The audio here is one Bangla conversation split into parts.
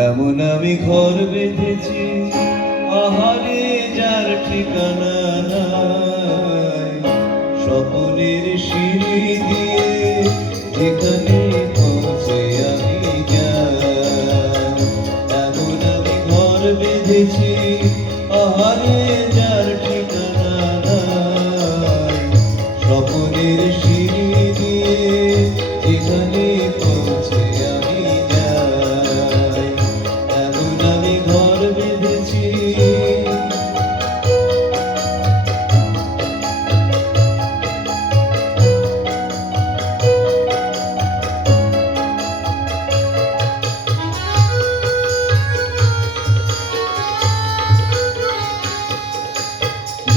এমন আমি ঘর বেঁধেছি আহারে যার ঠিকানা নাই, স্বপ্নের সিঁড়ি দিয়ে যেখানে পৌঁছে আমি যাই। এমন আমি ঘর বেঁধেছি আহারে যার ঠিকানা নাই, স্বপ্নের সিঁড়ি দিয়ে যেখানে পৌঁছে আমি যাই। এমন আমি ঘর বেঁধেছি।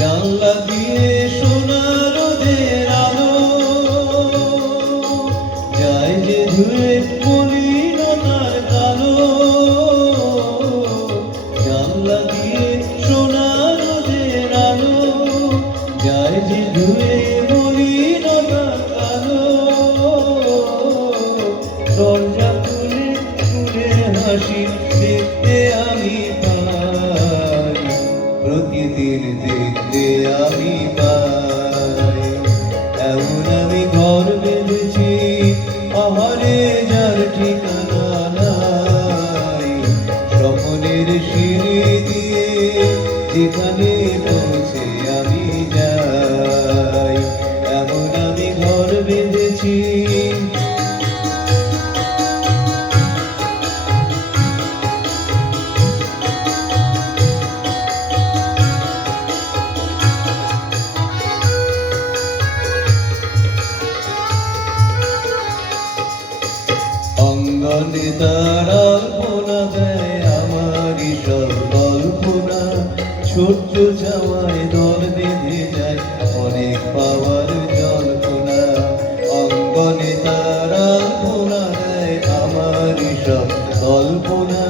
জানলা দিয়ে সোনা রোদের আলো যায় যে ধুয়ে মলিনতার কালো। জানলা দিয়ে সোনা রোদের আলো যায় যে ধুয়ে মলিনতার কালো। দরজা খুলে ফুলের হাসি দেখতে আমি পাই, প্রতিদিন দেখতে আমি পাই। এমন আমি ঘর বেঁধেছি আহারে যার ঠিকানা নাই, স্বপ্নের সিঁড়ি দিয়ে যেখানে পৌঁছে আমি যাই। এমন আমি ঘর বেঁধেছি। অঙ্গনে তার আলপনা দেয় আমারই সব কল্পনা, ছোট্ট জামায় দল বেঁধে যায় অনেক পাওয়ার জল্পনা। অঙ্গনে তার আলপনা দেয় আমারই সব কল্পনা,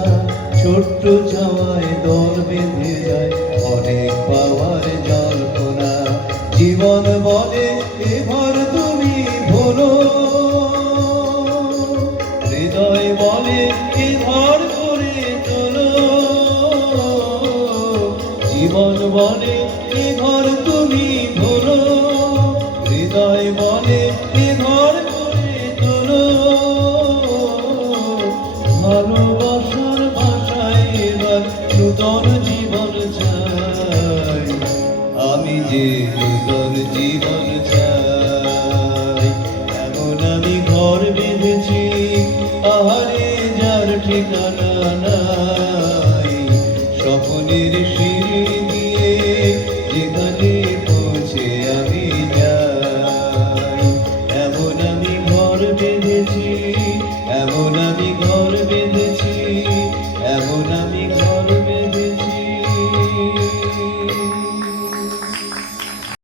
ছোট্ট জামায় দল বেঁধে যায় অনেক পাওয়ার জল্পনা। জীবন বলে এবার তুমি ভোলো, হৃদয় বলে এ ঘর করে তোলো। জীবন বলে এ ঘর তুমি ভোলো, হৃদয় বলে এ ঘর করে তোলো। ভালোবাসার ভাষায় এবার নূতন জীবন চাই, আমি যে নূতন জীবন চাই। এমন আমি ঘর বেঁধেছি আহারে যার ঠিকানা নাই, স্বপ্নের সিঁড়ি দিয়ে যেখানে পৌঁছে আমি যাই। এমন আমি ঘর বেঁধেছি, এমন আমি ঘর